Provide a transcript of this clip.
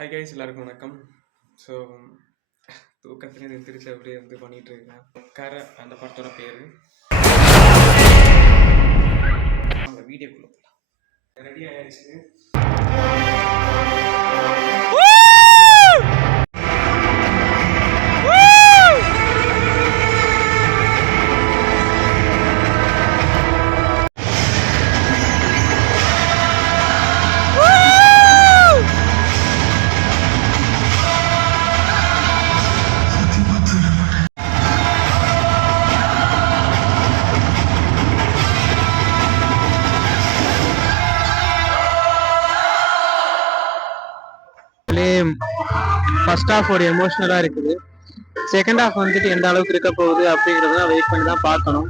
Hi guys, எல்லாருக்கும் வணக்கம். So தூக்கத்துலேயே நிறுத்திருச்சு, அப்படியே பண்ணிகிட்டு இருக்கேன். உட்கார அந்த படத்தோட பேர். அந்த வீடியோக்குள்ள போகலாம். ரெடி ஆயிடுச்சு. ஃபர்ஸ்ட் ஹாஃப் ஒரு எமோஷனலாக இருக்குது. செகண்ட் ஹாஃப் வந்துட்டு எந்த அளவுக்கு இருக்க போகுது அப்படிங்கிறத வெயிட் பண்ணி தான் பார்க்கணும்.